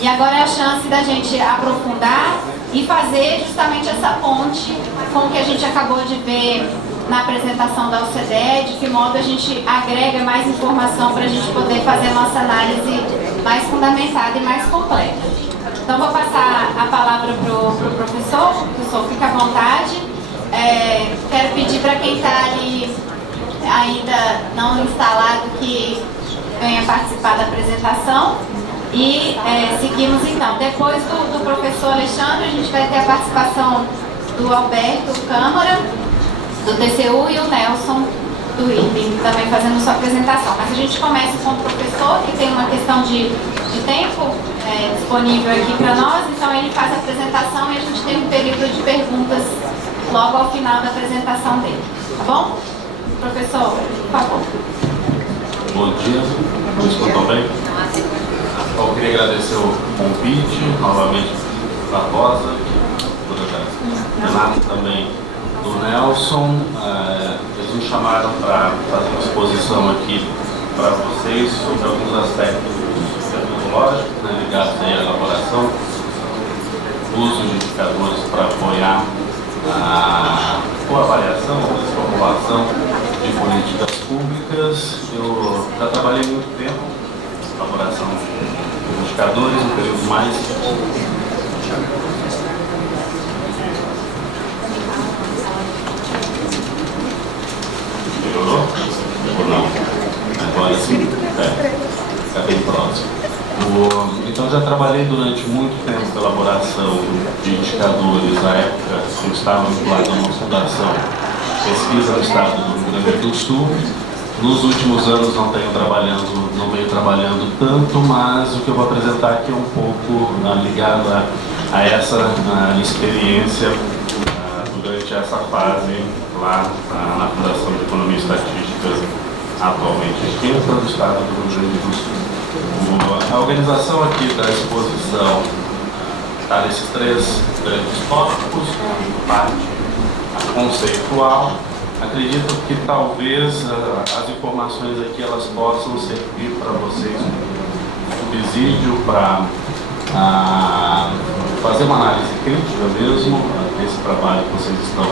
E agora é a chance da gente aprofundar e fazer justamente essa ponte com o que a gente acabou de ver na apresentação da OCDE, de que modo a gente agrega mais informação para a gente poder fazer a nossa análise mais fundamentada e mais completa. Então vou passar a palavra para o professor fica à vontade. Quero pedir para quem está ali ainda não instalado que venha participar da apresentação. E seguimos então. Depois do professor Alexandre, a gente vai ter a participação do Alberto Câmara, do TCU, e o Nelson, do IPE, também fazendo sua apresentação. Mas a gente começa com o professor, que tem uma questão de tempo disponível aqui para nós, então ele faz a apresentação e a gente tem um período de perguntas logo ao final da apresentação dele. Tá bom? Professor, por favor. Bom dia, me escutam bem? Eu queria agradecer o convite novamente da Rosa, Renato também, do Nelson. Eles me chamaram para fazer uma exposição aqui para vocês sobre alguns aspectos metodológicos, né, ligados aí à elaboração, uso de indicadores para apoiar a avaliação, a formulação de políticas públicas. Eu já trabalhei muito tempo na elaboração de indicadores, um período mais melhorou? Ou não? Agora sim? Está bem próximo. Então já trabalhei durante muito tempo na elaboração de indicadores. Na época eu estava vinculado a uma fundação pesquisa no estado do Rio Grande do Sul. Nos últimos anos não venho trabalhando tanto, mas o que eu vou apresentar aqui é um pouco ligado a essa experiência durante essa fase lá na Fundação de Economia e Estatística, atualmente aqui no estado do Rio Grande do Sul. A organização aqui da exposição está nesses três grandes tópicos: a parte conceitual. Acredito que talvez as informações aqui elas possam servir para vocês um subsídio para fazer uma análise crítica mesmo desse trabalho que vocês estão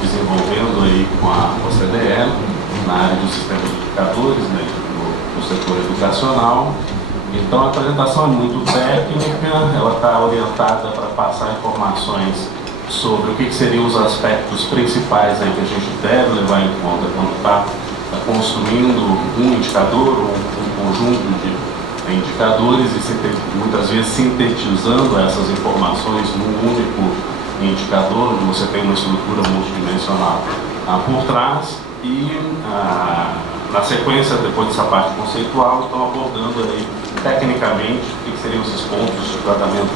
desenvolvendo aí com a OCDE na área do sistema de indicadores, né, do setor educacional. Então a apresentação é muito técnica, ela está orientada para passar informações sobre o que seriam os aspectos principais aí que a gente deve levar em conta quando está construindo um indicador ou um conjunto de indicadores e muitas vezes sintetizando essas informações num único indicador, onde você tem uma estrutura multidimensional por trás. E na sequência, depois dessa parte conceitual, estão abordando aí tecnicamente o que seriam esses pontos de tratamento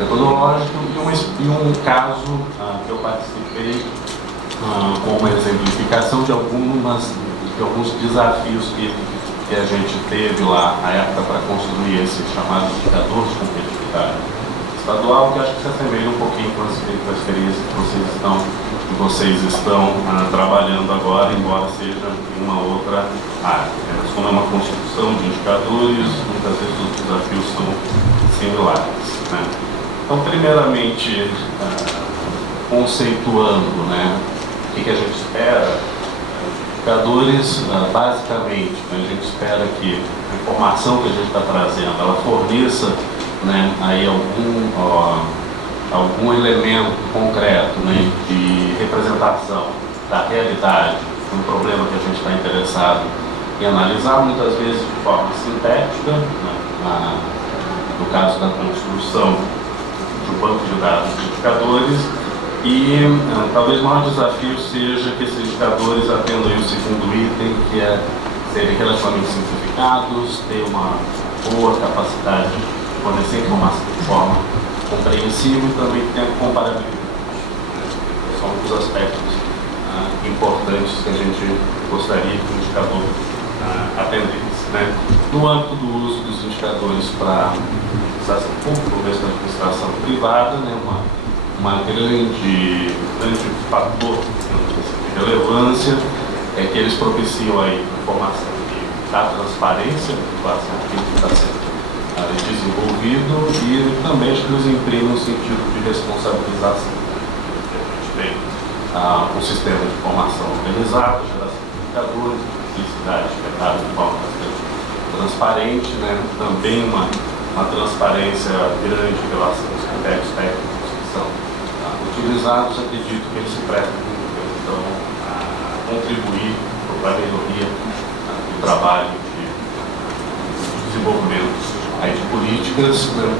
metodológico e um caso que eu participei com uma exemplificação de alguns desafios que a gente teve lá na época para construir esse chamado indicador de competitividade estadual, que acho que se assemelha um pouquinho com a experiência que vocês estão trabalhando agora, embora seja em uma outra área. Mas como é uma construção de indicadores, muitas vezes os desafios são similares, né? Então, primeiramente, conceituando, né, o que a gente espera, indicadores, basicamente, a gente espera que a informação que a gente está trazendo, ela forneça, né, aí algum elemento concreto, né, de representação da realidade, um problema que a gente está interessado em analisar, muitas vezes de forma sintética, né, no caso da construção de um banco de dados de indicadores, e talvez o maior desafio seja que esses indicadores atendam o segundo item, que é serem relativamente simplificados, ter uma boa capacidade de fornecer informação de forma compreensível e também ter comparabilidade. São os aspectos importantes que a gente gostaria que o indicador atendesse, né? No âmbito do uso dos indicadores para administração pública ou mesmo administração privada, né, uma grande fator de relevância é que eles propiciam aí informação da transparência da situação que está sendo desenvolvido e também acho que nos imprime um sentido de responsabilização. A gente tem um sistema de informação organizado, geração de indicadores, publicidade, mercado de forma bastante transparente, né? Também uma transparência grande em relação aos critérios técnicos que são utilizados. Acredito que eles se prestam muito bem, então, a contribuir para a melhoria do trabalho de desenvolvimento aí de políticas, né,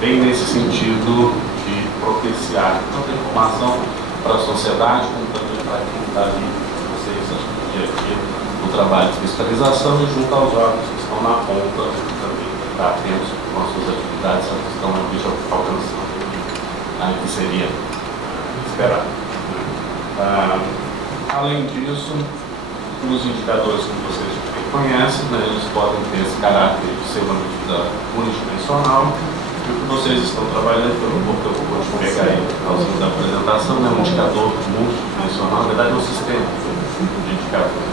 bem nesse sentido de propiciar tanta informação para a sociedade, como também para quem está ali, vocês, no dia a dia, do trabalho de fiscalização e junto aos órgãos que estão na ponta, também estar atentos com as suas atividades, que estão alcançando que seria esperado. Além disso, os indicadores que vocês conhecem, né, eles podem ter esse caráter de ser uma medida unidimensional. E o que vocês estão trabalhando, pelo pouco eu vou pegar aí ao longo da apresentação, é um indicador multidimensional, na verdade é um sistema de indicadores.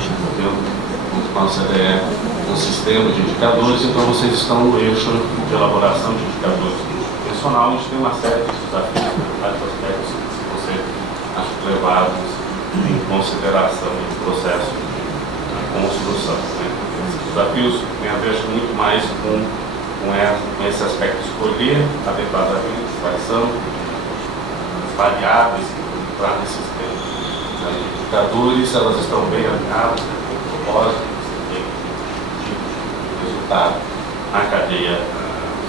Junto com a OCDE, um sistema de indicadores, então vocês estão no eixo de elaboração de indicadores multidimensional. A gente tem uma série de desafios, vários aspectos que você acha levados em consideração no processo de construção. Né? Esses desafios têm a ver muito mais com esse aspecto de escolher adequadamente quais são as variáveis que vão entrar nesse sistema de indicadores, elas estão bem alinhadas com o propósito, você tem de resultado na cadeia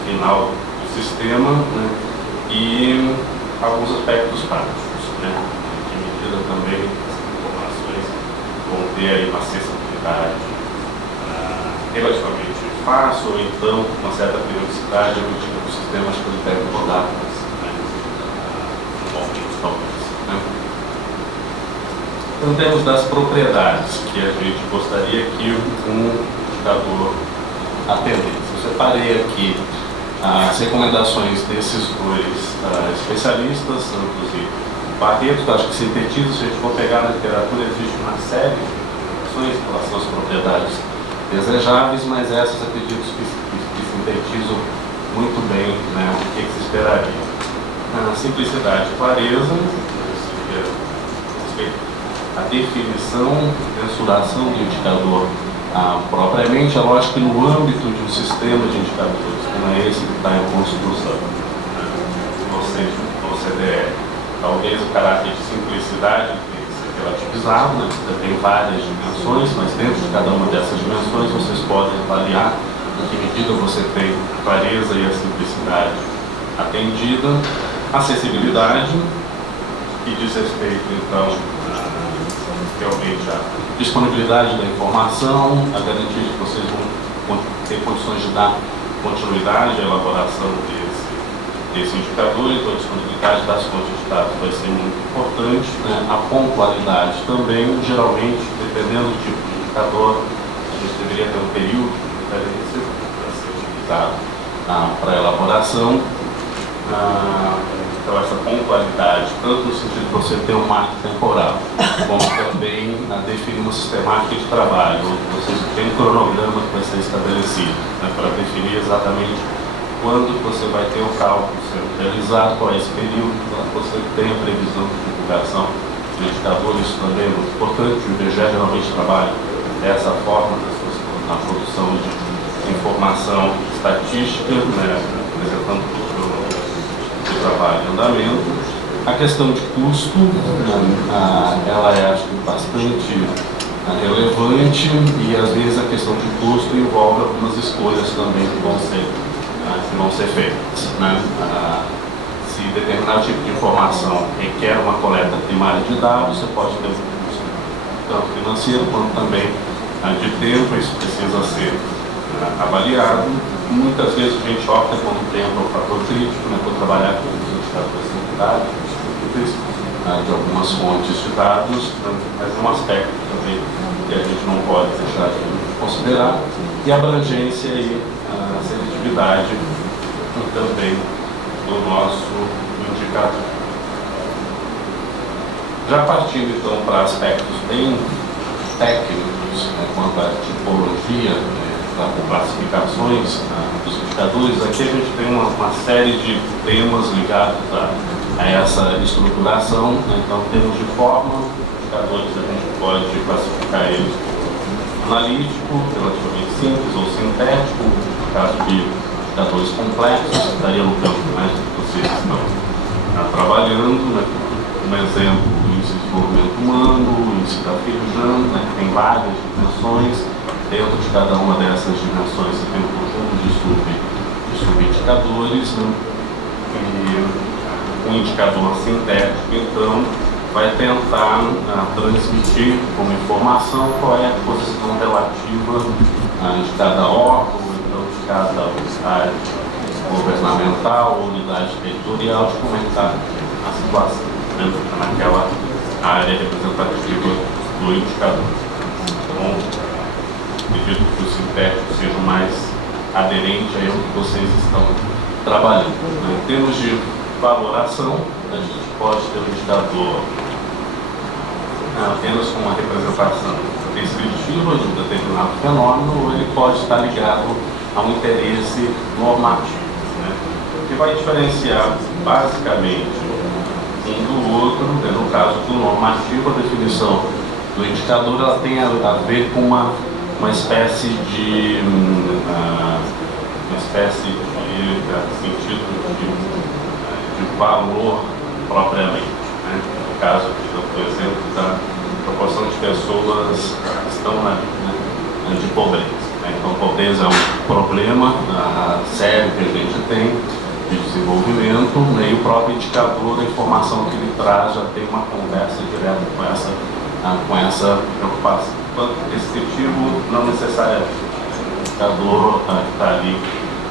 final do sistema, né? E alguns aspectos práticos, né? De medida também as informações vão ter aí uma acessibilidade relativamente fácil, ou então uma certa periodicidade à medida que o sistema acho que ele deve rodar, né? Momentos talvez, né? Então temos das propriedades que a gente gostaria que um indicador atendesse. Eu separei aqui as recomendações desses dois especialistas, Santos e Barreto. Acho que sintetiza, se a gente for pegar na literatura, existe uma série de recomendações em relação às propriedades desejáveis, mas essas acredito que sintetizam muito bem, né, o que se esperaria. Simplicidade e clareza, a definição, mensuração do indicador propriamente, é lógico que no âmbito de um sistema de indicadores, como é esse que está em construção, ou seja, o OCDE, talvez o caráter de simplicidade tem que ser relativizado, né? Você tem várias dimensões, mas dentro de cada uma dessas dimensões vocês podem avaliar em que medida você tem a clareza e a simplicidade atendida, acessibilidade, que diz respeito, então, realmente a disponibilidade da informação, a garantia de que vocês vão ter condições de dar continuidade à elaboração desse indicador. Então a disponibilidade das fontes de dados vai ser muito importante, né? A pontualidade também, geralmente, dependendo do tipo de indicador, a gente deveria ter um período de referência para ser utilizado para a elaboração. Então essa pontualidade, tanto no sentido de você ter um marco temporal, como também definir uma sistemática de trabalho, onde você tem um cronograma que vai ser estabelecido, né, para definir exatamente quando você vai ter o cálculo sendo realizado, qual é esse período, quando você tem a previsão de divulgação de indicadores. Isso também é muito importante. O IBGE geralmente trabalha dessa forma na produção de informação estatística, né, apresentando o trabalho em andamento. A questão de custo, ela é, acho que, bastante relevante, e às vezes a questão de custo envolve algumas escolhas também que vão ser feitas, né? Se determinado tipo de informação requer uma coleta primária de dados, você pode ter um custo tanto financeiro quanto também de tempo. Isso precisa ser avaliado. Muitas vezes a gente opta como tempo é um fator crítico, né, para trabalhar com os indicadores de dados disponíveis de algumas fontes de dados, né, mas é um aspecto também que a gente não pode deixar de considerar. E a abrangência e a seletividade também do nosso indicador. Já partindo então para aspectos bem técnicos, né, quanto à tipologia classificações dos indicadores. Aqui a gente tem uma série de temas ligados a essa estruturação, né? Então, em termos de forma, indicadores a gente pode classificar eles por analítico, relativamente simples ou sintético, no caso de indicadores complexos, estaria no campo mais do que vocês estão trabalhando, né? Um exemplo, o índice de desenvolvimento humano, o índice da Firjan, né, que tem várias dimensões. Dentro de cada uma dessas dimensões você tem um conjunto de subindicadores, né? E um indicador sintético, então, vai tentar transmitir como informação qual é a posição relativa de cada órgão, então de cada área governamental ou unidade territorial, de como é que está a situação, né, naquela área representativa do indicador. Então, acredito que o sintético seja o mais aderente a o que vocês estão trabalhando. Em termos de valoração, a gente pode ter um indicador apenas com uma representação descritiva de um determinado fenômeno, ou ele pode estar ligado a um interesse normativo, né, que vai diferenciar basicamente um do outro. No caso do normativo, a definição do indicador ela tem a ver com uma espécie de sentido de valor propriamente, né? No caso, por exemplo, da proporção de pessoas que estão de pobreza, né? Então, pobreza é um problema sério que a gente tem de desenvolvimento, né? E o próprio indicador, a informação que ele traz, já tem uma conversa direta com essa preocupação. Quanto descritivo, não necessariamente. O indicador que está ali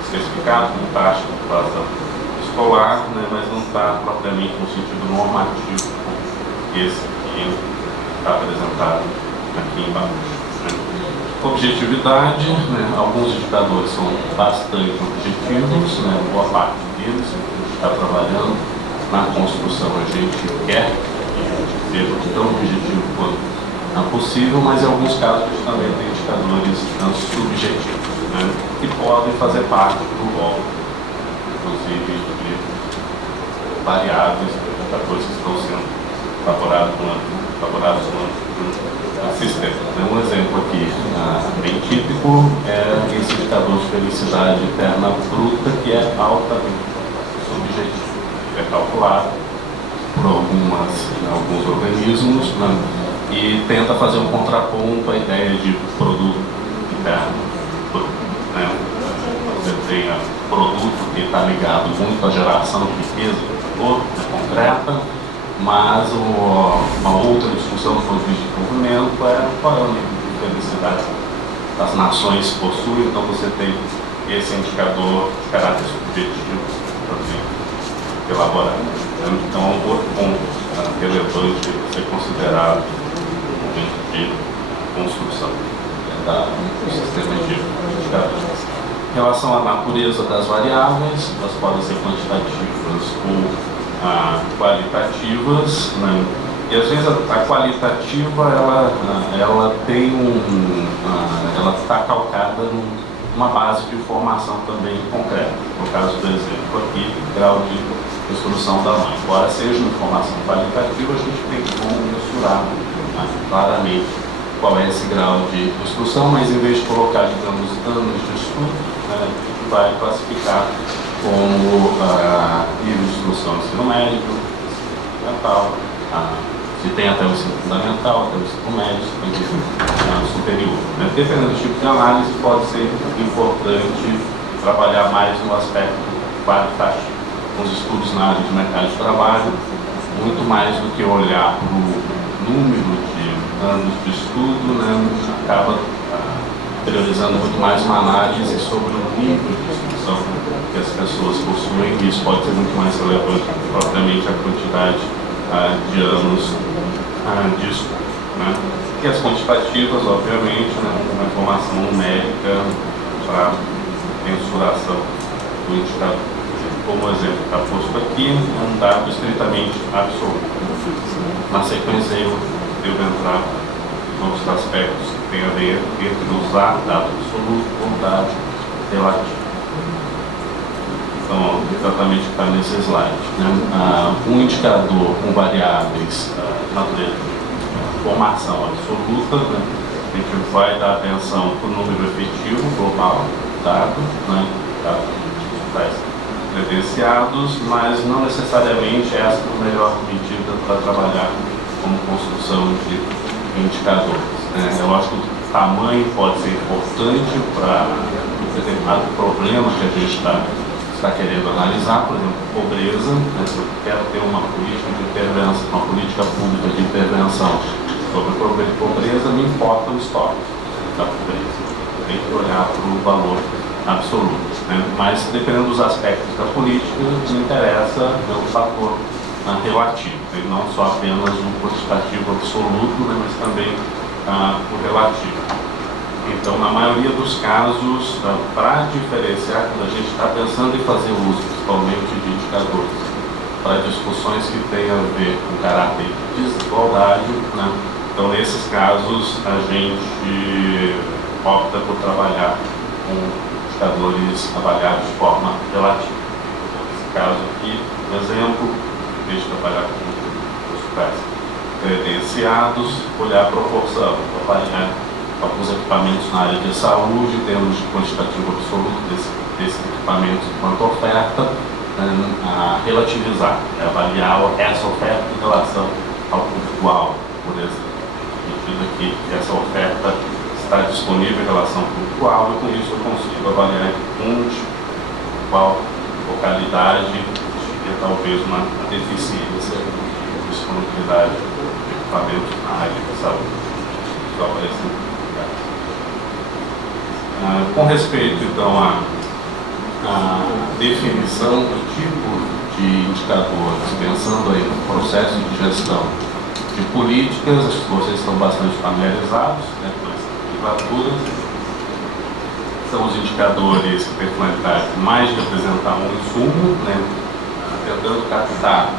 especificado como taxa de população escolar, né, mas não está propriamente no sentido normativo, esse que está apresentado aqui embaixo, né. Objetividade, né, alguns indicadores são bastante objetivos, né, boa parte deles, a gente está trabalhando na construção, a gente quer que seja tão objetivo quanto possível, mas em alguns casos a gente também tem indicadores subjetivos, né, que podem fazer parte do rol, inclusive de variáveis, indicadores que estão sendo elaborados no sistema. Um exemplo aqui bem típico é esse indicador de felicidade interna bruta, que é altamente subjetivo. Ele é calculado por alguns organismos, né, e tenta fazer um contraponto à ideia de produto interno, né? Você tem produto que está ligado muito à geração de riqueza concreta, mas uma outra discussão do ponto de vista de desenvolvimento é qual é o nível de felicidade que as nações possuem. Então você tem esse indicador de caráter subjetivo também elaborado. Então, um outro ponto relevante a ser considerado de construção do sistema de indicadores. Em relação à natureza das variáveis, elas podem ser quantitativas ou qualitativas, né? E às vezes a qualitativa ela tem ela está calcada numa base de informação também concreta. No caso do exemplo aqui, grau de instrução da mãe. Embora seja uma informação qualitativa, a gente tem como mensurar claramente qual é esse grau de instrução, mas em vez de colocar, digamos, anos de estudo, a gente vai classificar como nível de instrução ensino médio, fundamental, se tem até o ensino fundamental, até o ensino médio, se tem ensino superior. Dependendo do tipo de análise, pode ser importante trabalhar mais no aspecto qualitativo. Os estudos na área de mercado de trabalho, muito mais do que olhar para o número de anos de estudo, né, acaba priorizando muito mais uma análise sobre o nível de instrução que as pessoas possuem, e isso pode ser muito mais relevante propriamente a quantidade de anos de estudo, né. E as quantitativas, obviamente, né, uma informação numérica para mensuração do indicador. Como exemplo está posto aqui, é um dado estritamente absoluto. Na sequência eu devo entrar outros aspectos que têm a ver entre usar dado absoluto ou dado relativo. Então, exatamente o que está nesse slide. Né? Um indicador com variáveis natureza de formação absoluta, né? A gente vai dar atenção para o número efetivo global dado, né? Dados credenciados, mas não necessariamente essa é a melhor medida para trabalhar como construção de indicadores. Né? Eu acho que o tamanho pode ser importante para um determinado problema que a gente está querendo analisar, por exemplo, pobreza. Né? Se eu quero ter uma política de intervenção, uma política pública de intervenção sobre pobreza, me importa o histórico da pobreza. Tem que olhar para o valor absoluto. Né? Mas, dependendo dos aspectos da política, o que me interessa é o fator relativo, e não só apenas o quantitativo absoluto, né? Mas também o relativo. Então, na maioria dos casos, para diferenciar, quando a gente está pensando em fazer uso, principalmente de indicadores, para discussões que tenham a ver com caráter de desigualdade, né? Então, nesses casos, a gente opta por trabalhar com indicadores avaliados de forma relativa. Nesse caso aqui, por exemplo, em vez de trabalhar com os pés credenciados, olhar a proporção, avaliar alguns equipamentos na área de saúde, em termos de quantitativo absoluto desses equipamentos enquanto oferta, relativizar, avaliar essa oferta em relação ao público-alvo, por exemplo. Medida que essa oferta está disponível em relação ao público-alvo, e com isso eu consigo avaliar qual localidade seria talvez uma deficiência de disponibilidade de equipamentos na área de saúde. Só para esse com respeito, então, à definição do tipo de indicadores, pensando aí no processo de gestão de políticas, acho que vocês estão bastante familiarizados, né, com essa nomenclatura. São os indicadores que têm finalidade mais de representar um insumo, né, tentando captar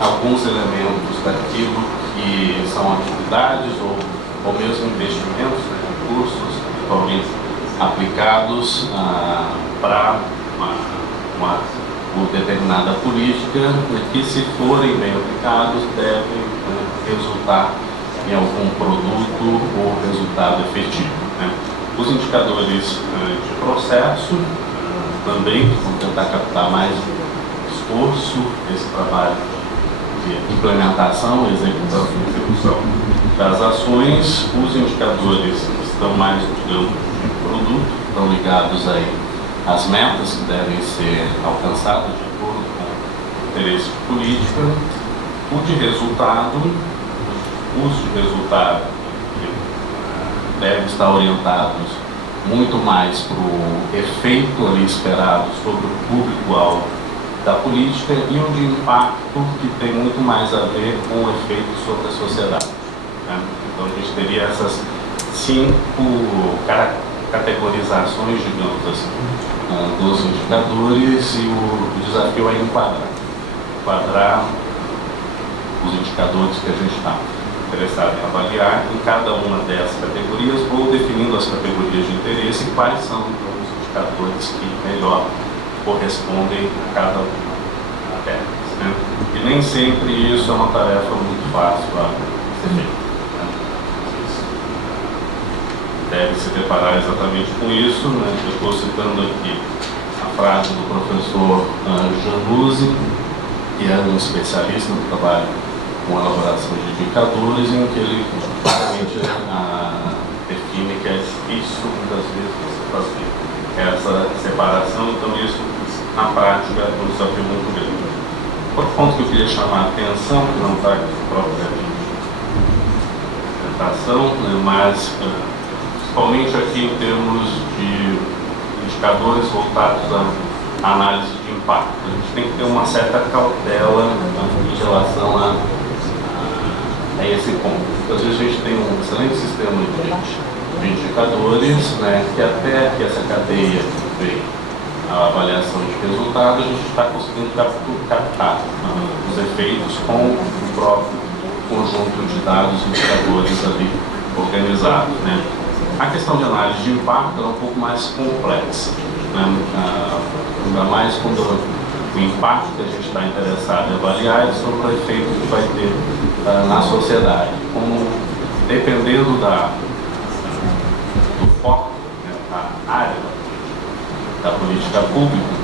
alguns elementos daquilo que são atividades ou mesmo investimentos, né, recursos, atualmente aplicados para uma determinada política, que, se forem bem aplicados, devem resultar em algum produto ou resultado efetivo. Né? Os indicadores de processo também vão tentar captar mais esforço, esse trabalho de implementação, execução das ações. Os indicadores estão mais, digamos, de produto, estão ligados aí às metas que devem ser alcançadas de acordo com o interesse de política. O de resultado, os de resultado devem estar orientados muito mais para o efeito ali esperado sobre o público-alvo da política, e o de impacto, que tem muito mais a ver com o efeito sobre a sociedade. Né? Então a gente teria essas 5 categorizações, digamos assim, dos indicadores, e o desafio é enquadrar os indicadores que a gente está interessado em avaliar em cada uma dessas categorias, ou definindo as categorias de interesse e quais são então, os indicadores que melhor correspondem a cada uma delas. Né? E nem sempre isso é uma tarefa muito fácil a ser feita. Deve se deparar exatamente com isso. Né? Eu estou citando aqui a frase do professor Januzzi, que é um especialista no trabalho com a elaboração de indicadores, em que ele claramente define que é difícil, muitas vezes, você fazer essa separação. Então isso, na prática, é um desafio muito grande. Outro ponto que eu queria chamar a atenção, que não está aqui na própria apresentação, né, mas principalmente aqui em termos de indicadores voltados à análise de impacto. A gente tem que ter uma certa cautela em relação a esse ponto. Às vezes a gente tem um excelente sistema de indicadores, né, que até que essa cadeia vem a avaliação de resultados, a gente está conseguindo captar os efeitos com o próprio conjunto de dados indicadores ali organizados, né? A questão de análise de impacto é um pouco mais complexa, né? Ainda mais quando o impacto que a gente está interessado em avaliar é sobre o efeito que vai ter na sociedade. Dependendo do foco, né, da área da política pública,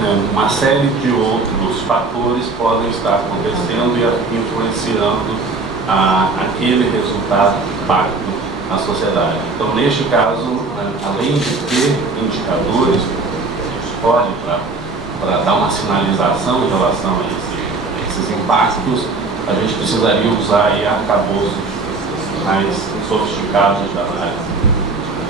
né, uma série de outros fatores podem estar acontecendo e influenciando aquele resultado de impacto na sociedade. Então, neste caso, né, além de ter indicadores que a gente escolhe para dar uma sinalização em relação a esses impactos, a gente precisaria usar aí arcabouços mais sofisticados de análise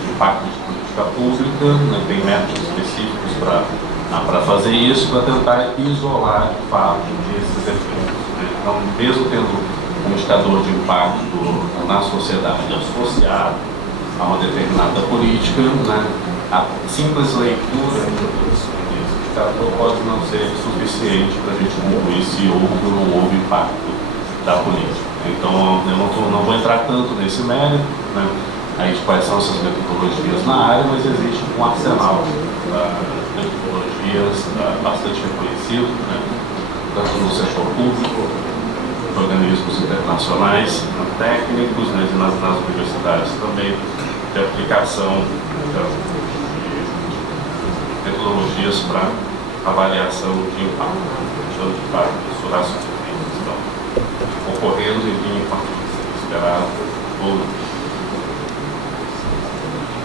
de impacto de política pública, né, tem métodos específicos para fazer isso, para tentar isolar de fato esses efeitos, né? Então, mesmo tendo um indicador de impacto na sociedade associado a uma determinada política, né, a simples leitura desse indicador pode não ser suficiente para a gente concluir se houve ou não houve impacto da política. Então, eu não vou entrar tanto nesse mérito, né, aí de quais são essas metodologias na área, mas existe um arsenal de metodologias bastante reconhecido, né, tanto no setor público, organismos internacionais, técnicos, né, e nas universidades também, de aplicação de metodologias para avaliação de impacto, de impactos racionais que estão ocorrendo em linha com aquilo que se esperava ou não.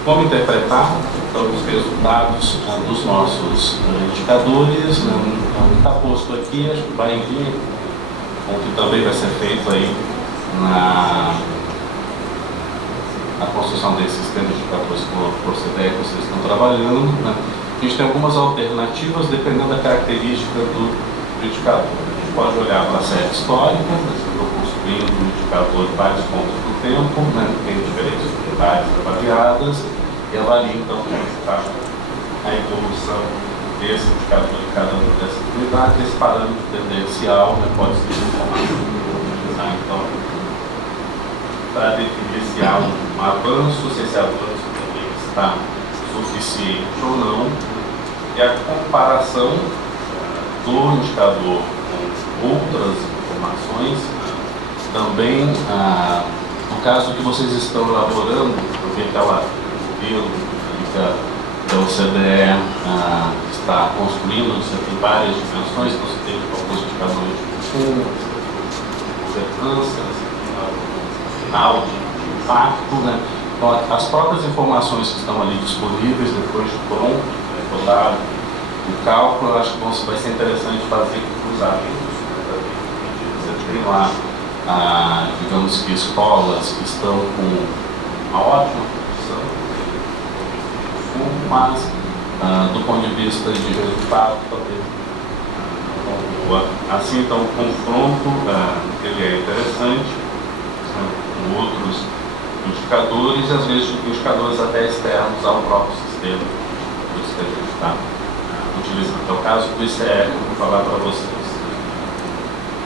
Como interpretar então, os resultados dos nossos indicadores? Está posto aqui, acho que vai em linha com o que também vai ser feito aí na construção desses sistemas de indicadores por CDE que vocês estão trabalhando, né? A gente tem algumas alternativas dependendo da característica do indicador. A gente pode olhar para a série histórica, mas eu estou construindo um indicador de vários pontos do tempo, né? Tem diferentes unidades avaliadas e avalia então como está a evolução desse indicador de cada uma dessas unidades. Esse parâmetro tendencial, né, pode ser utilizado então para definir se há um avanço, se esse avanço também está suficiente ou não, e a comparação do indicador com outras informações. Também, no caso que vocês estão elaborando, porque aquela modelo da OCDE está construindo, você tem várias dimensões, então você tem alguns indicadores de consumo, governança, final de impacto, né? Então, as próprias informações que estão ali disponíveis depois de pronto, rodado o cálculo, eu acho que vai ser interessante fazer cruzamentos. Você tem lá, digamos que escolas que estão com uma ótima condição, mas do ponto de vista de resultado, talvez assim, então, o confronto ele é interessante com outros indicadores e às vezes indicadores até externos ao próprio sistema que a gente está utilizando. É o caso do ICE, que eu vou falar para vocês.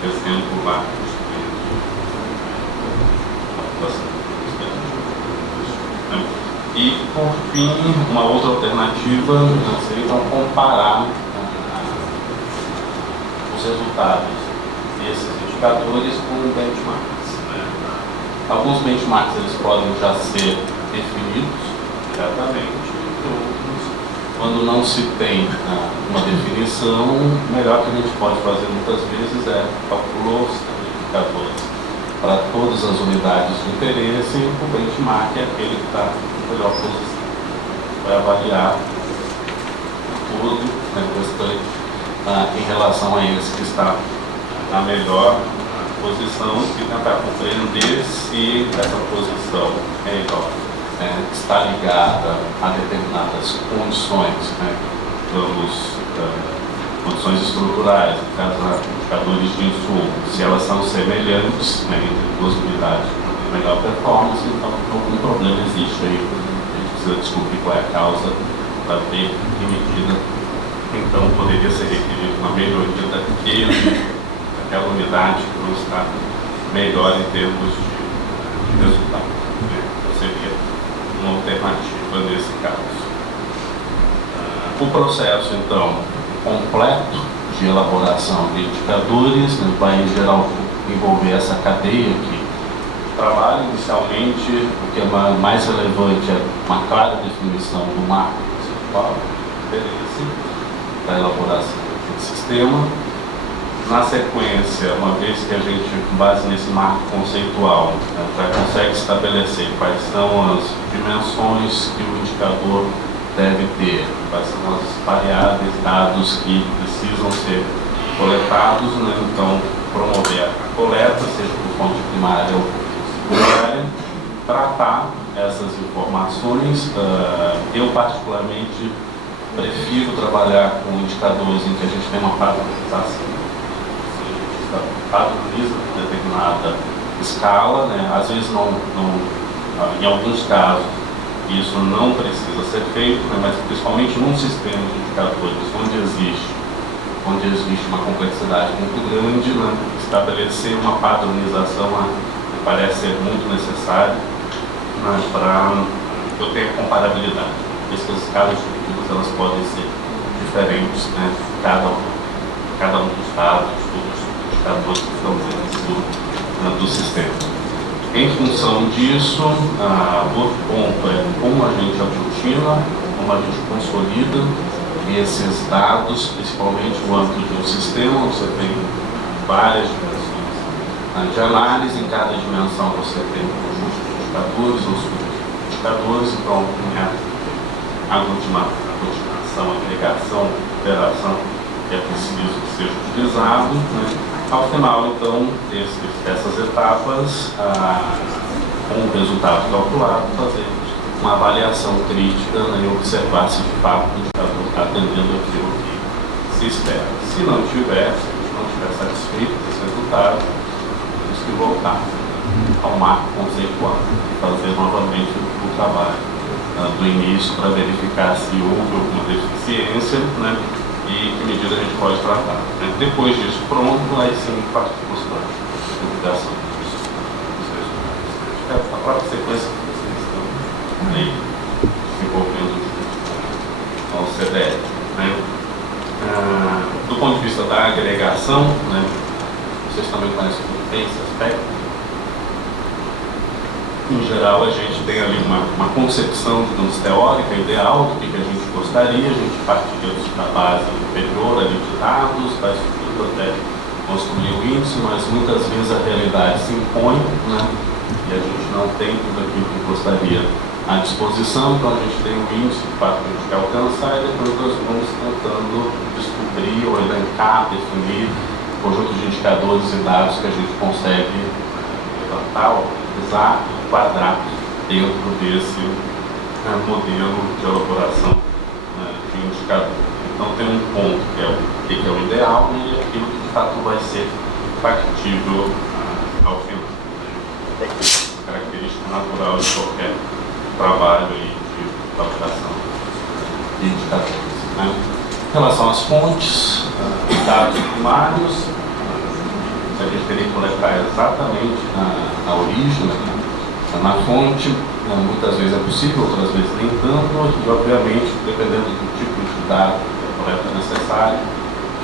Exemplo lá. E, por fim, uma outra alternativa seria então comparar os resultados desses indicadores com benchmarks. Alguns benchmarks eles podem já ser definidos diretamente, outros, quando não se tem uma definição, o melhor que a gente pode fazer muitas vezes é calcular os indicadores para todas as unidades de interesse, e o benchmark é aquele que está em melhor posição. Vai avaliar todo o restante em relação a esse que está na melhor posição e tentar compreender se essa posição melhor está ligada a determinadas condições, condições estruturais, no caso, indicadores de insumo, se elas são semelhantes entre duas unidades de melhor performance, então algum problema existe aí. A gente precisa descobrir qual é a causa para ver em medida. Então poderia ser requerida uma melhoria daquela unidade que não está melhor em termos de resultado. uma alternativa nesse caso. O processo, então, completo de elaboração de indicadores, né, vai em geral envolver essa cadeia que trabalha inicialmente. O que é mais relevante é uma clara definição do marco conceitual de interesse da elaboração do sistema. Na sequência, uma vez que a gente, com base nesse marco conceitual, né, já consegue estabelecer quais são as dimensões que o indicador deve ter, quais são as variáveis, dados que precisam ser coletados, né? Então, promover a coleta, seja por fonte primária ou secundária, tratar essas informações. Eu, particularmente, prefiro trabalhar com indicadores em que a gente tem uma padronização, padroniza determinada escala, né? Às vezes em alguns casos isso não precisa ser feito, né? Mas principalmente num sistema de indicadores onde existe uma complexidade muito grande, né? Estabelecer uma padronização me parece ser muito necessário, né? Para eu ter comparabilidade. Por isso que as escalas de estudos elas podem ser diferentes, né? Cada um dos dados, indicadores que estão dentro do sistema. Em função disso, outro ponto é como a gente aglutina, como a gente consolida esses dados, principalmente no âmbito de um sistema, onde você tem várias dimensões de análise. Em cada dimensão você tem um conjunto de indicadores ou subindicadores, então a aglutinação, agregação, interação que é preciso que seja utilizado, né? Ao final, então, essas etapas, com o resultado calculado, fazer uma avaliação crítica, né, e observar se de fato o indicador está atendendo aquilo que se espera. Se não tiver satisfeito com esse resultado, temos que voltar ao marco conceitual e fazer novamente o trabalho do início para verificar se houve alguma deficiência, né, e que medida a gente pode tratar. Depois disso pronto, aí sim partimos para a divulgação dos resultados. A própria sequência que vocês estão aí desenvolvendo ao CDE. Né? Do ponto de vista da agregação, né, vocês também conhecem muito bem esse aspecto. Em geral, a gente tem ali uma concepção, digamos, teórica, ideal do que a gente gostaria. A gente partilha da base inferior ali de dados, faz tudo até construir o índice, mas muitas vezes a realidade se impõe, né? E a gente não tem tudo aquilo que gostaria à disposição. Então a gente tem um índice de fato que a gente quer alcançar e depois nós vamos tentando descobrir ou elencar, definir um conjunto de indicadores e dados que a gente consegue levantar, utilizar e enquadrar dentro desse modelo de elaboração de indicador. Então tem um ponto que é o que é o ideal e aquilo que de fato vai ser factível ao final. Uma característica natural de qualquer trabalho de elaboração de indicadores. Né? Em relação às fontes, dados primários, a gente teria que coletar exatamente na origem, na fonte. Muitas vezes é possível, outras vezes nem tanto, e obviamente, dependendo do tipo de dado que a coleta é necessária,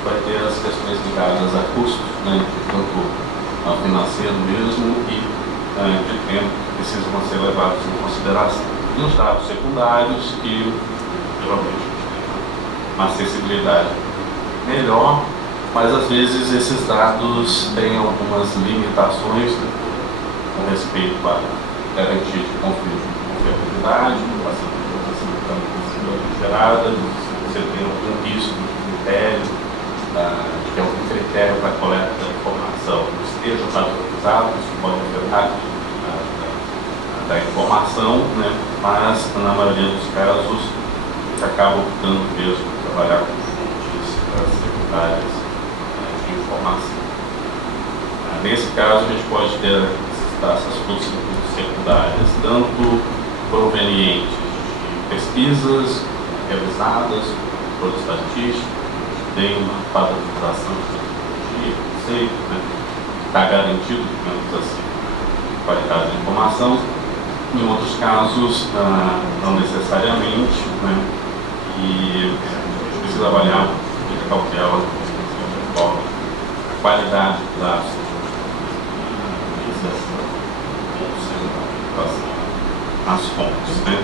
vai ter as questões ligadas a custos, né, tanto financeiro mesmo e de tempo que precisam ser levados em consideração. E os dados secundários, que geralmente têm uma acessibilidade melhor, mas às vezes esses dados têm algumas limitações, né, com respeito à garantia de confiabilidade, passando por informação gerada, se você tem algum risco de critério, de que algum critério para a coleta da informação esteja padronizado, isso pode afetar da informação, né, mas na maioria dos casos a gente acaba optando mesmo por trabalhar com fontes secundárias de informação. Nesse caso, a gente pode ter essas fontes secundárias, tanto provenientes de pesquisas realizadas por estatísticos, tem uma padronização de conceito, né, está garantido, digamos assim, a qualidade da informação, Em outros casos, não necessariamente, né? E a gente precisa avaliar com cautela a qualidade dos dados, as fontes, né?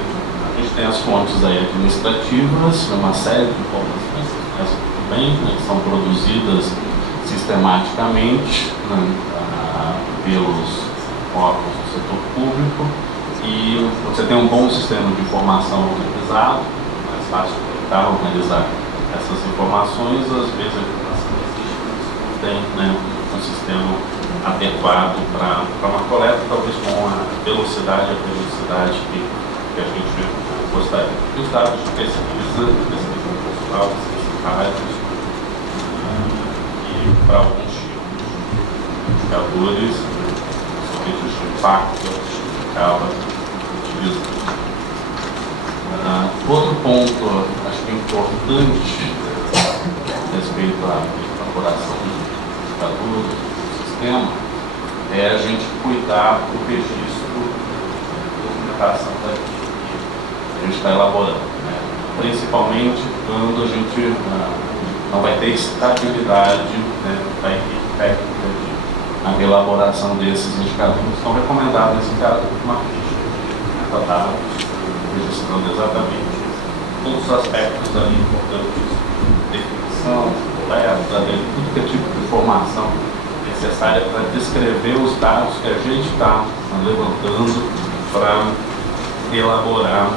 A gente tem as fontes aí administrativas, uma série de informações, essas também, né, que são produzidas sistematicamente, né, pelos órgãos do setor público, e você tem um bom sistema de informação organizado, mais fácil para organizar essas informações. Às vezes a informação não tem, né, um sistema adequado para uma coleta, talvez com a velocidade que a gente gostaria. E os dados de pesquisa pessoal, necessários, e para alguns indicadores, somente o impacto que eu estava utilizando. Outro ponto, acho que é importante, a respeito à elaboração dos indicadores do sistema, é a gente cuidar do registro da documentação que a gente está elaborando, né? Principalmente quando a gente não vai ter estabilidade, né, da equipe técnica na elaboração desses indicadores. São recomendados nesse caso uma ficha, né, para estar registrando exatamente todos os aspectos ali importantes, definição, coleta, tudo que é tipo de informação necessária para descrever os dados que a gente está levantando para elaborar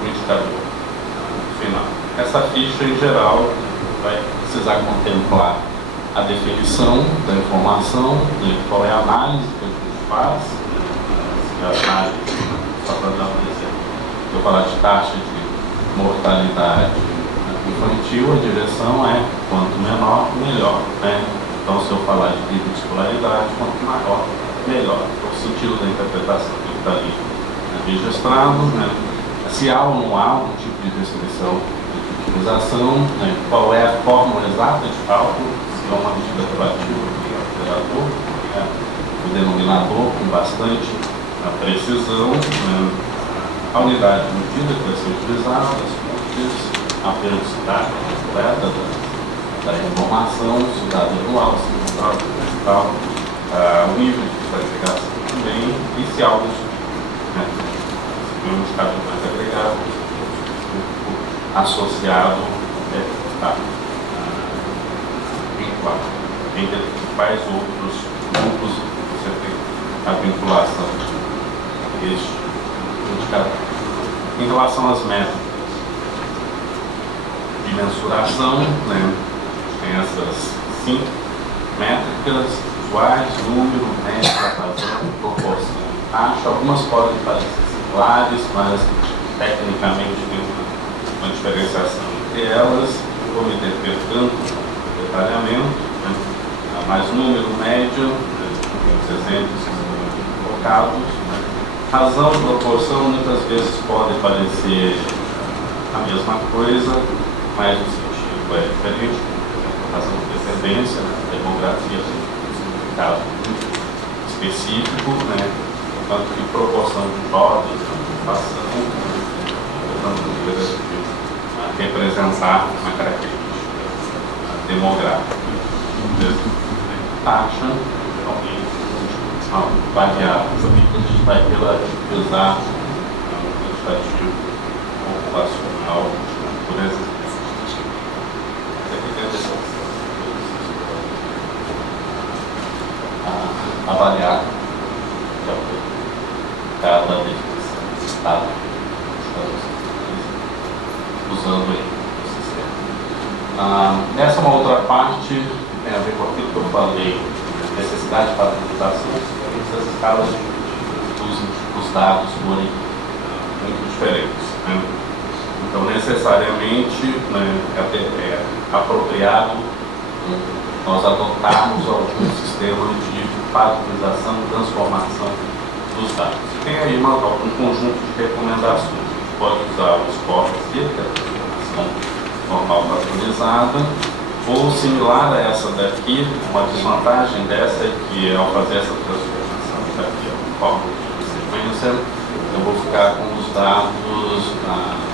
o indicador final. Essa ficha, em geral, vai precisar contemplar a definição da informação, de qual é a análise que a gente faz, a análise, só para dar um exemplo, se eu falar de taxa de mortalidade infantil, a direção é quanto menor, melhor, né? Então, se eu falar de nível de escolaridade, quanto maior, melhor. Então, o sentido da interpretação que está ali registrado, né? Se há ou não há um tipo de restrição de utilização, né? Qual é a fórmula exata de cálculo, se é uma medida relativa ao operador, né? O denominador com bastante precisão, né? A unidade de medida que vai ser utilizada, as fontes, a periodicidade completa da informação, se o dado anual, se o dado trimestral, o nível de classificação também, e se algo, né, se um indicador mais agregado, associado, está vinculado. Entre quais outros grupos você tem a vinculação deste indicador. Em relação às métricas de mensuração, né, tem essas 5 métricas usuais: número, média, razão, proporção, taxa. Algumas podem parecer similares, mas tecnicamente tem uma diferenciação entre elas. Eu vou me deter tanto no detalhamento, né, mas número, média, né, os exemplos colocados, né. Razão e proporção muitas vezes podem parecer a mesma coisa, mas o sentido é diferente. Razão de descendência, né, demografia tem um significado muito específico, né, tanto que proporção de jovens na população, portanto, representar uma característica demográfica. Taxa, realmente, variável, também que a gente vai relativizar o quantitativo populacional, por exemplo. Avaliar cada definição do estado usando aí o sistema. Essa é uma outra parte que tem a ver com aquilo que eu falei, necessidade de padronização, essas escalas dos dados forem muito diferentes, né? Então, necessariamente, né, é apropriado nós adotarmos algum sistema de padronização, transformação dos dados. Tem aí um conjunto de recomendações. A gente pode usar o SCORS, que é a transformação normal padronizada, ou similar a essa daqui. Uma desvantagem dessa é que, ao fazer essa transformação, daqui é uma fórmula de sequência, eu vou ficar com os dados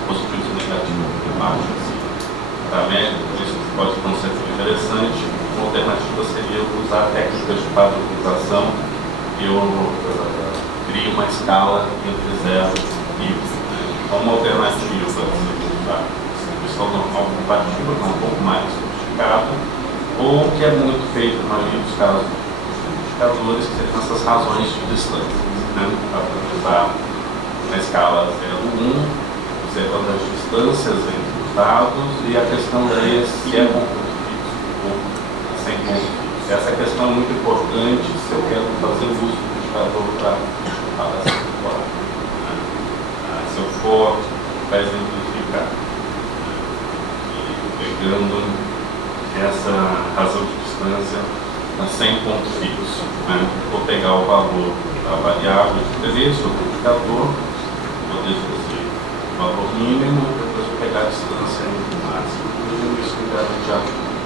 positivos e negativos de baixo assim. Para médicos, isso pode não ser interessante. Uma alternativa seria usar técnicas de padronização. Eu crio uma escala entre 0 e 1. Uma alternativa, questão normal compatível, que é um pouco mais sofisticada, ou que é muito feito na maioria dos casos indicadores, que seriam essas razões de distância, né? Para utilizar na escala 0, 1, observando as distâncias entre os dados, e a questão daí é se é com ponto fixo ou sem ponto fixo. Essa questão é muito importante se eu quero fazer uso do indicador para essa forma. Se eu for para exemplificar, pegando essa razão de distância sem ponto fixo, né? Vou pegar o valor da variável de interesse, o indicador, vou deduzir o valor mínimo, depois vou pegar a distância entre o máximo. Isso me garante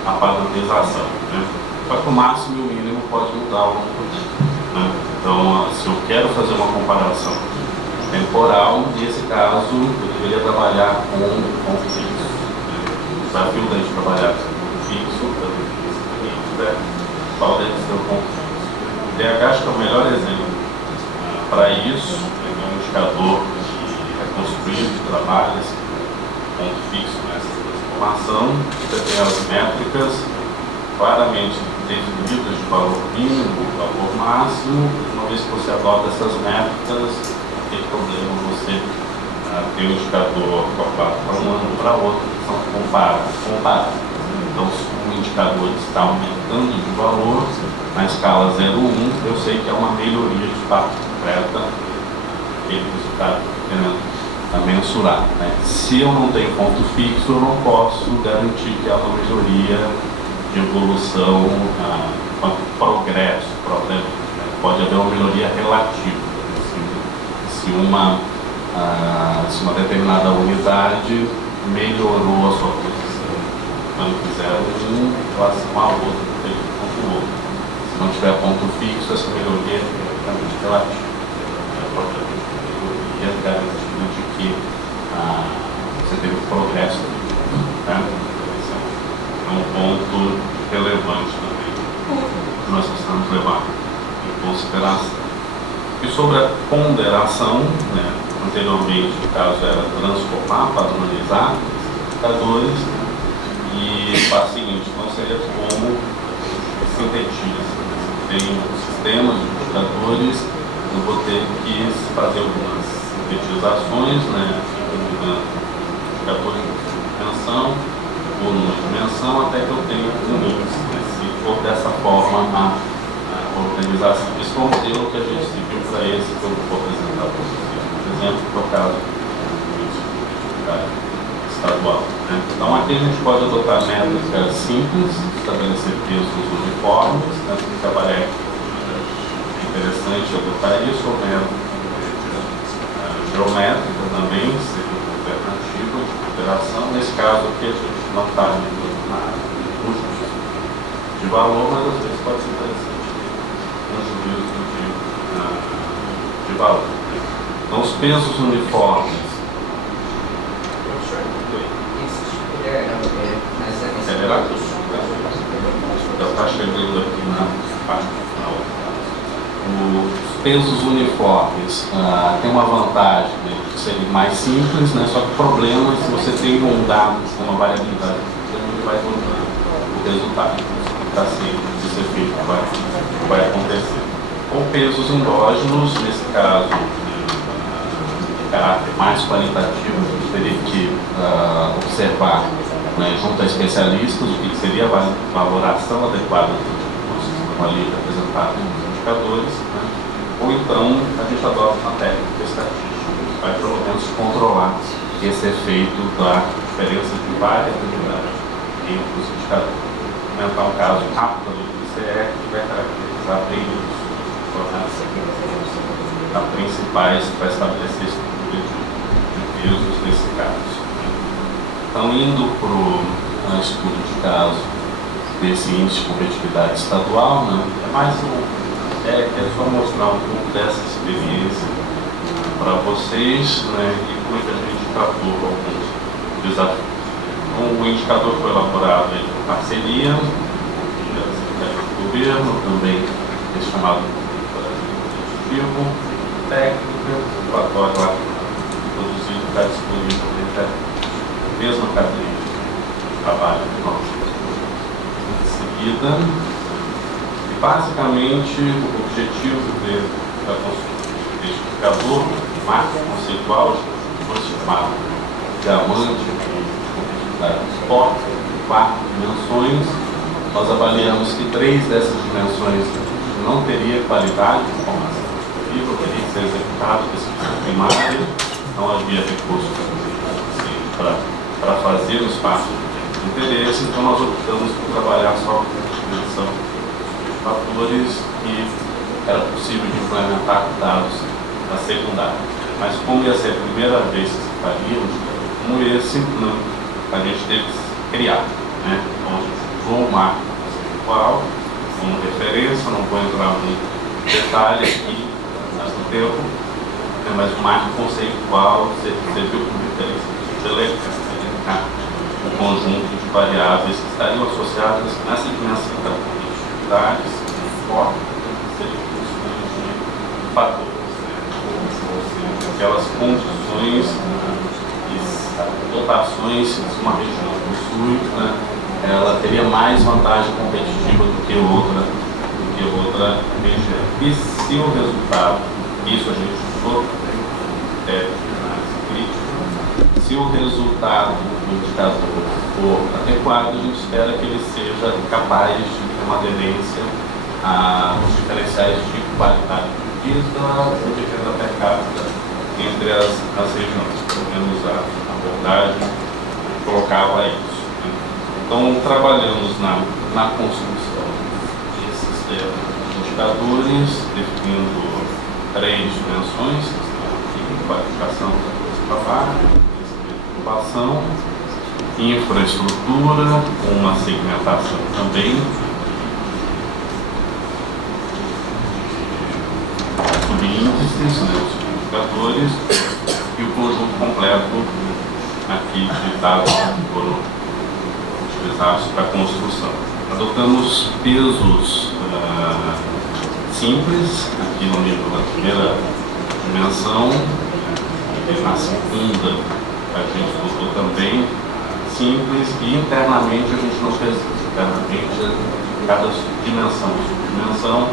a padronização, né? Só que o máximo e o mínimo pode mudar ao longo do tempo, né? Então, se eu quero fazer uma comparação temporal, nesse caso, eu deveria trabalhar com ponto fixo. O desafio da gente trabalhar com ponto fixo, qual deve ser o ponto fixo. O DH acho que é o melhor exemplo para isso. É um indicador que é construído, que trabalha esse ponto fixo nessa transformação. Você tem as métricas claramente definidas de valor mínimo, valor máximo. Uma vez que você adota essas métricas, tem problema você ter um indicador calculado para um ano ou para outro, que são comparáveis. Então, se o indicador está aumentando de valor, na escala 0, 1, eu sei que é uma melhoria de fato concreta, aquele resultado querendo mensurar, né? Se eu não tenho ponto fixo, eu não posso garantir que é uma melhoria de evolução, progresso, problema. Né? Pode haver uma melhoria relativa. Se uma determinada unidade melhorou a sua posição quando fizer um em relação a outra, ponto outro. Se não tiver ponto fixo, essa melhoria é praticamente relativa. A própria melhoria garantindo de que você teve progresso, né? Esse é um ponto relevante também que nós precisamos levar em consideração. E sobre a ponderação, né, anteriormente o caso era transformar, padronizar os indicadores, e faz o seguinte, então seria como sintetiza. Tem sistemas de indicadores, eu vou ter que fazer algumas sintetizações, né, indicadores de dimensão ou numa dimensão, até que eu tenha um índice, né, se for dessa forma a organização. Esse foi o modelo que a gente seguiu para esse que eu vou apresentar para vocês. Por exemplo, que é o caso estadual, né? Então, aqui a gente pode adotar métricas simples, estabelecer pesos uniformes, né? Se trabalhar aqui é interessante adotar isso, ou métricas geométricas também, seria uma alternativa de operação. Nesse caso aqui, a gente não está indo na custo de valor, mas às vezes pode ser interessante um juízo de valor. Então, os pesos uniformes. Já está chegando aqui na parte final. Os pesos uniformes têm uma vantagem, né, de serem mais simples, né, só que o problema é se você tem um dado com uma variabilidade, ele vai mudar o resultado. Está sempre esse efeito vai acontecer. Com pesos endógenos, nesse caso, de caráter mais qualitativo, a gente teria que observar, né, junto a especialistas, o que seria a valoração adequada do sistema ali representado nos indicadores, né, ou então a gente adota uma técnica estatística, que vai pelo menos controlar esse efeito da diferença de variabilidade entre os indicadores. Comentar um caso rápido do ICE que vai caracterizar bem isso, tornar-se a principais para estabelecer esse tipo de pesos nesse caso. Então, indo para o estudo de caso desse índice de competitividade estadual, né, é mais é só mostrar um pouco dessa experiência para vocês, né, e como é que a gente tratou alguns desafios. Então, o indicador foi elaborado em parceria com a Secretaria do Governo, também esse chamado objetivo, técnica, o relatório lá produzido está disponível na mesma cadeia de trabalho que nós em seguida. E basicamente o objetivo da construção deste indicador, o marco conceitual, foi chamado diamante de esporte, 4 dimensões. Nós avaliamos que 3 dessas dimensões não teria qualidade de informação disponível, teria que ser executado pesquisa primária, não havia recursos para fazer o espaço de interesse, então nós optamos por trabalhar só com a dimensão de fatores que era possível de implementar dados na secundária. Mas como ia ser a primeira vez que se faria um indicador como esse, a gente teve que criar, né? Então a gente usou o marco conceitual como referência, não vou entrar muito em detalhe aqui no tempo, né? Mas o marco conceitual serviu como referência de elencar um conjunto de variáveis que estariam associadas nessa dimensão da produtividade, foco, de fatores, né? Ou seja, aquelas condições e dotações que uma região possui, né? Ela teria mais vantagem competitiva do que outra região. E se o resultado, isso a gente usou se o resultado do indicador for adequado, a gente espera que ele seja capaz de ter uma aderência aos diferenciais de qualidade de vida e de renda per capita entre as regiões. Pelo menos a abordagem colocava isso. Então, trabalhamos na construção desse sistema de indicadores, definindo 3 dimensões, que estão aqui: qualificação do trabalho, ocupação, infraestrutura, com uma segmentação também, subíndices, né, os indicadores, e o conjunto completo aqui de dados que foram utilizados para a construção. Adotamos pesos simples, aqui no nível da primeira dimensão, e na segunda a gente adotou também simples, e internamente a gente não fez internamente cada dimensão e subdimensão.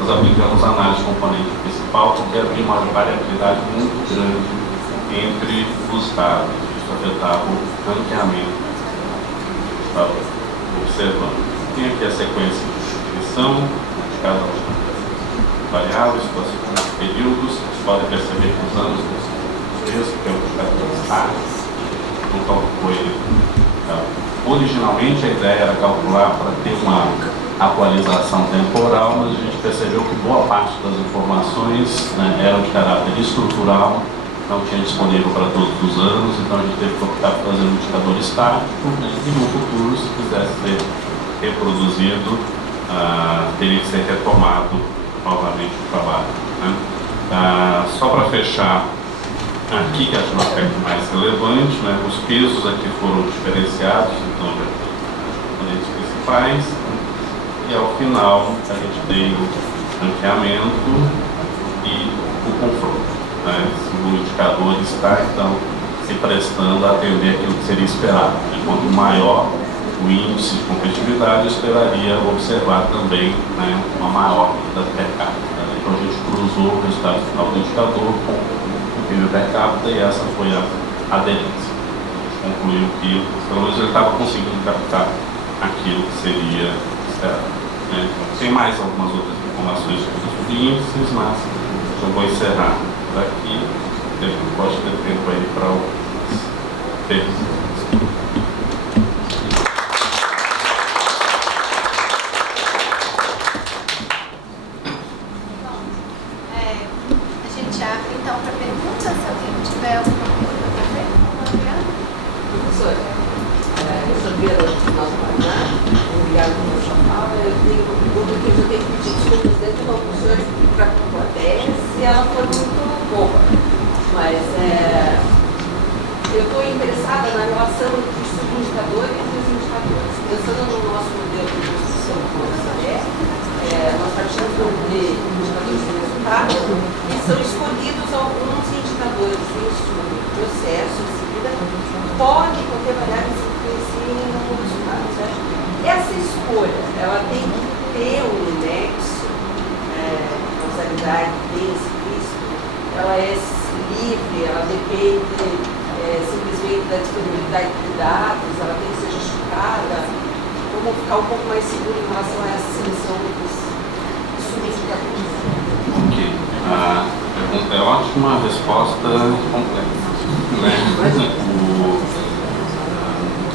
Nós aplicamos a análise componente principal, porque havia uma variabilidade muito grande entre os dados. Isso afetava o ranqueamento que estava observando. Tem aqui a sequência de definição de cada uma das variáveis, situações, períodos. Vocês podem perceber que os anos dos meses, que é o indicador estático, não calculou ele. Originalmente a ideia era calcular para ter uma atualização temporal, mas a gente percebeu que boa parte das informações, né, eram de caráter estrutural, não tinha disponível para todos os anos, então a gente teve que optar por fazer um indicador estático, né, e no futuro, se quisesse ser reproduzido, teria que ser retomado novamente o trabalho, né. Só para fechar aqui, que acho que é o aspecto mais relevante, né, os pesos aqui foram diferenciados, então, as componentes principais, e ao final a gente tem o ranqueamento e o confronto, né? Se o indicador está, então, se prestando a atender aquilo que seria esperado. E quanto maior o índice de competitividade, eu esperaria observar também, né, uma maior da per capita. Então a gente cruzou o resultado final do indicador com o PIB per capita, e essa foi a aderência. A gente concluiu que, pelo menos, ele estava conseguindo captar aquilo que seria esperado. Tem mais algumas outras informações sobre os índices, mas eu vou encerrar por aqui. Pode ter tempo aí para algumas perguntas. A gente abre então para perguntas, se alguém tiver alguma coisa para fazer. Professora, eu sabia do nosso Paraná, obrigado pelo sua fala. Eu tenho uma pergunta que eu tenho que pedir desculpas dentro da professora para a plateia se ela for muito boa. estou interessada na relação entre os subindicadores e os indicadores. Pensando no nosso modelo de construção do OCDE, nós partimos de indicadores de resultado e são escolhidos alguns indicadores em estudo, processo, em seguida, podem conter variáveis que influenciem no resultado, certo? Essa escolha, ela tem que ter um nexo, causalidade bem explícito, ela é livre, ela depende simplesmente da disponibilidade de dados, ela tem que ser justificada. Vamos ficar um pouco mais seguro em relação a essa seleção dos subindicadores. Ok. A pergunta é ótima, a resposta complexa. Né?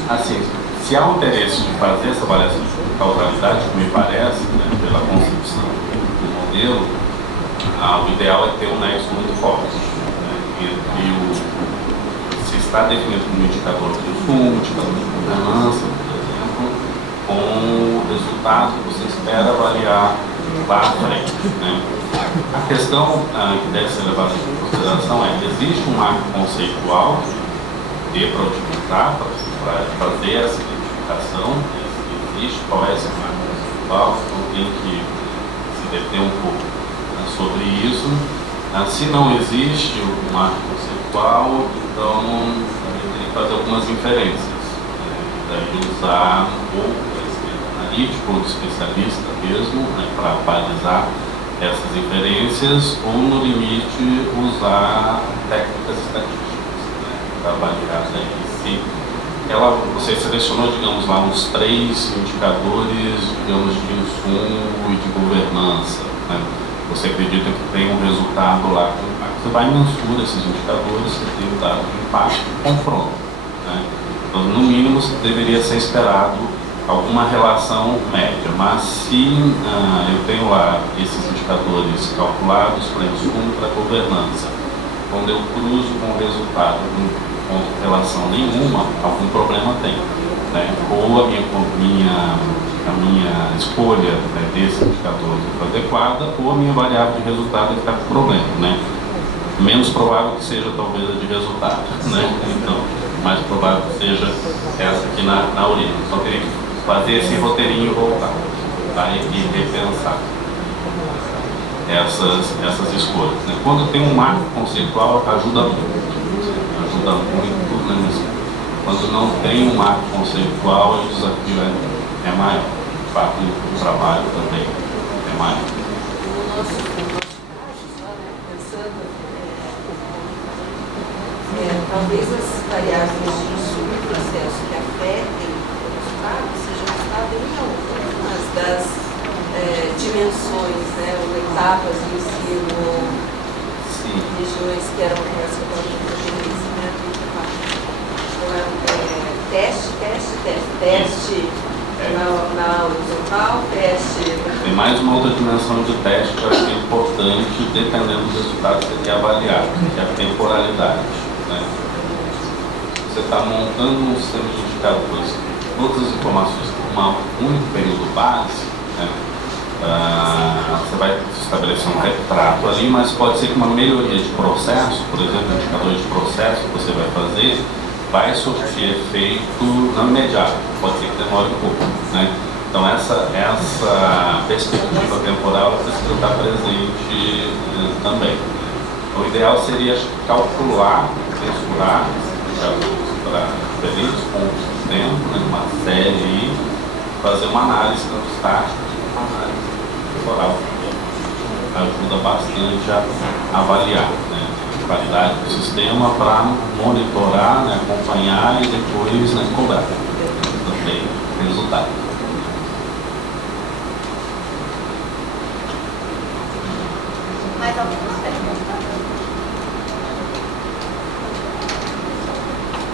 Assim, se há um interesse de fazer essa avaliação de causalidade, que me parece, né, pela concepção do modelo, o ideal é ter um nexo muito forte, né, se está definido como indicador de consumo, indicador de governança, por exemplo, com o resultado que você espera avaliar lá à frente. Né? A questão que deve ser levada em consideração é: existe um marco conceitual que para utilizar, para fazer essa identificação, existe qual é esse marco conceitual, então tem que se deter um pouco sobre isso. Se não existe um marco conceitual, então tem que fazer algumas inferências, daí usar ou conhecimento analítico ou de especialista mesmo, né, para balizar essas inferências, ou no limite usar técnicas estatísticas, né, para avaliar se você selecionou, digamos lá, uns 3 indicadores, digamos, de insumo e de governança, né? Você acredita que tem um resultado lá com impacto, você vai e mensura esses indicadores, você tem o dado de impacto e confronta, né? Então, no mínimo, deveria ser esperado alguma relação média, mas se eu tenho lá esses indicadores calculados para insumo e para governança, quando eu cruzo com o resultado com relação nenhuma, algum problema tem, né? Ou a minha escolha, né, desse indicador foi adequada, ou a minha variável de resultado está com problema, né? Menos provável que seja talvez a de resultado, né? Então, mais provável que seja essa aqui na origem. Só teria que fazer esse roteirinho e voltar, tá? E repensar essas escolhas, né? Quando tem um marco conceitual, ajuda muito, né? Mas quando não tem um marco conceitual, o desafio é maior. De fato, o trabalho também é maior. No nosso caso, só, né, pensando, talvez as variáveis de insumo e processo que afetem o resultado sejam listadas em algumas das dimensões, né, ou etapas do ensino, regiões que eram aquelas que eu estava fazendo, né? Teste na horizontal, teste... Tem mais uma outra dimensão de teste que eu acho que é importante, dependendo do resultado que você quer avaliar, que é a temporalidade, né? Você está montando um sistema de indicadores, todas as informações com um único período base, né? Você vai estabelecer um retrato ali, mas pode ser que uma melhoria de processo, por exemplo, indicadores de processo que você vai fazer, vai surtir efeito não imediato, pode ser que demore um pouco, né? Então essa perspectiva temporal precisa estar presente também. O ideal seria calcular, mensurar indicadores para diferentes pontos do tempo, né, uma série aí, fazer uma análise tanto estática como uma análise temporal. Ajuda bastante a avaliar, né, a qualidade do sistema para monitorar, né, acompanhar e depois, né, cobrar também resultado. Mais alguma pergunta?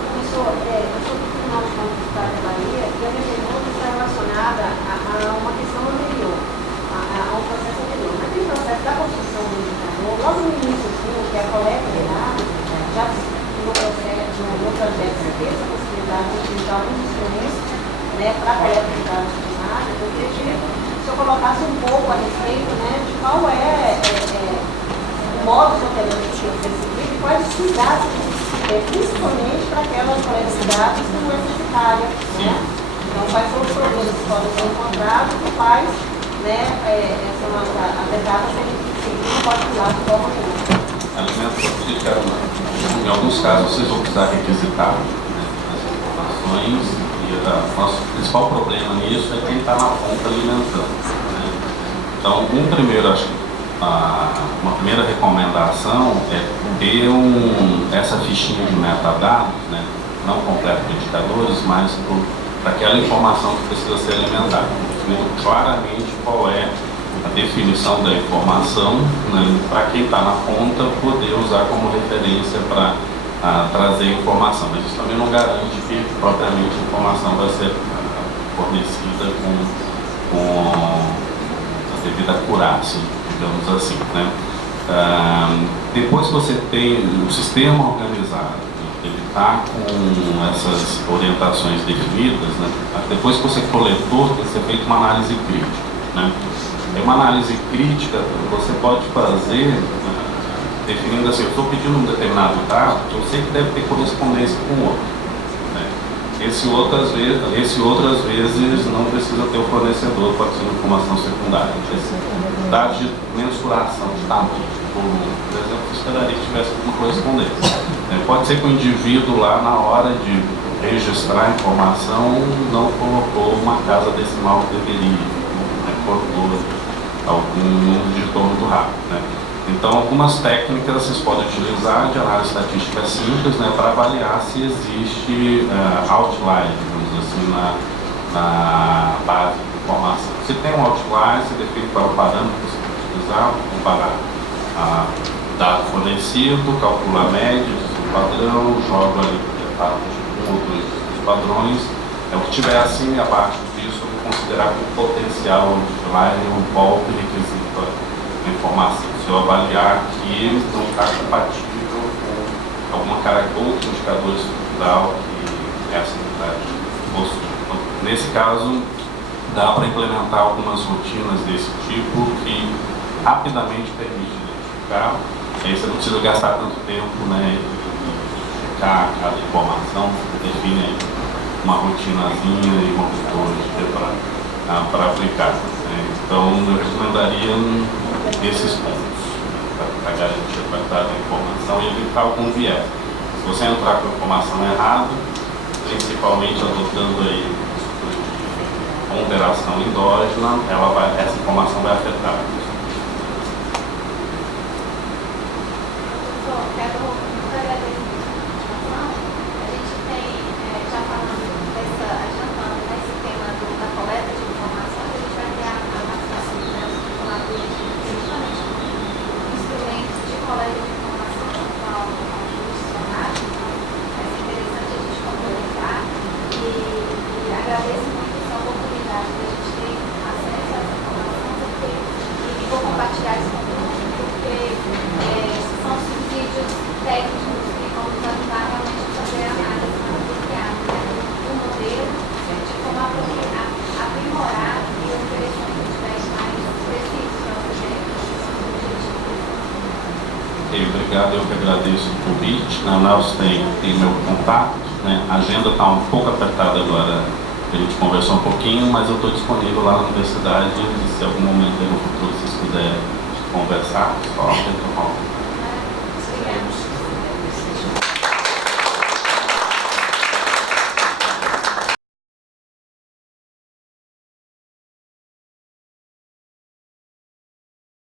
Professor, eu sou do Tribunal de Contas do Estado da Bahia e a minha pergunta está relacionada a uma questão anterior, a um processo anterior. Naquele processo da construção do indicador, logo no início, que é a coleta de dados, já no projeto se fez a possibilidade de utilizar alguns instrumentos, né, para a coleta de dados primários. Eu queria que o senhor colocasse um pouco a respeito, né, de qual é o modo operandi que você seguir e quais os dados que principalmente para aquelas universidades universitárias, né? Então, quais são os problemas que podem ser encontrados e quais, né, são as etapas que a gente não pode pular de forma nenhuma. Em alguns casos, vocês vão precisar requisitar, né, as informações, e o nosso principal problema nisso é quem está na ponta alimentando, né? Então, uma primeira recomendação é ter essa fichinha de metadados, né, não completa de indicadores, mas para aquela informação que precisa ser alimentada, definindo claramente qual é a definição da informação, né, para quem está na ponta poder usar como referência para trazer informação. Mas isso também não garante que propriamente a informação vai ser fornecida com a devida acurácia, digamos assim, né? Depois que você tem o sistema organizado, ele está com essas orientações definidas, né? Depois que você coletou, tem que ser feita uma análise crítica, né? Uma análise crítica você pode fazer definindo assim: eu estou pedindo um determinado dado, eu sei que deve ter correspondência com o outro, né? Esse outras vezes não precisa ter o fornecedor, pode ser uma informação secundária. Dados de mensuração de tamanho, por exemplo, eu esperaria que tivesse alguma correspondência. Pode ser que o indivíduo lá, na hora de registrar a informação, não colocou uma casa decimal que deveria, né? Colocou algum digitou muito rápido, né? Então, algumas técnicas vocês podem utilizar de análise estatística simples, né, para avaliar se existe outlier, digamos assim, na base de informação. Se tem um outlier, você define qual é o parâmetro que você pode utilizar, comparar o dado fornecido, calcula a média, diz o padrão, joga ali um ou dois dos padrões. O que tiver acima e abaixo disso, eu vou considerar como potencial outlier um golpe requisito a informação. Se eu avaliar que ele não está compatível com alguma outro indicador estrutural que essa unidade possui. Então, nesse caso, dá para implementar algumas rotinas desse tipo que rapidamente permite identificar. Aí você não precisa gastar tanto tempo, né, de checar cada informação, você define aí uma rotinazinha e uma metodologia para aplicar, né? Então, eu recomendaria esses pontos para garantir a qualidade da informação e evitar algum viés. Se você entrar com a informação errada, principalmente adotando aí ponderação endógena, essa informação vai afetar. Obrigado, eu que agradeço o convite. Na Nelson tem meu contato, né? A agenda está um pouco apertada agora, a gente conversou um pouquinho, mas eu estou disponível lá na universidade e se algum momento no futuro vocês quiserem conversar, só tomar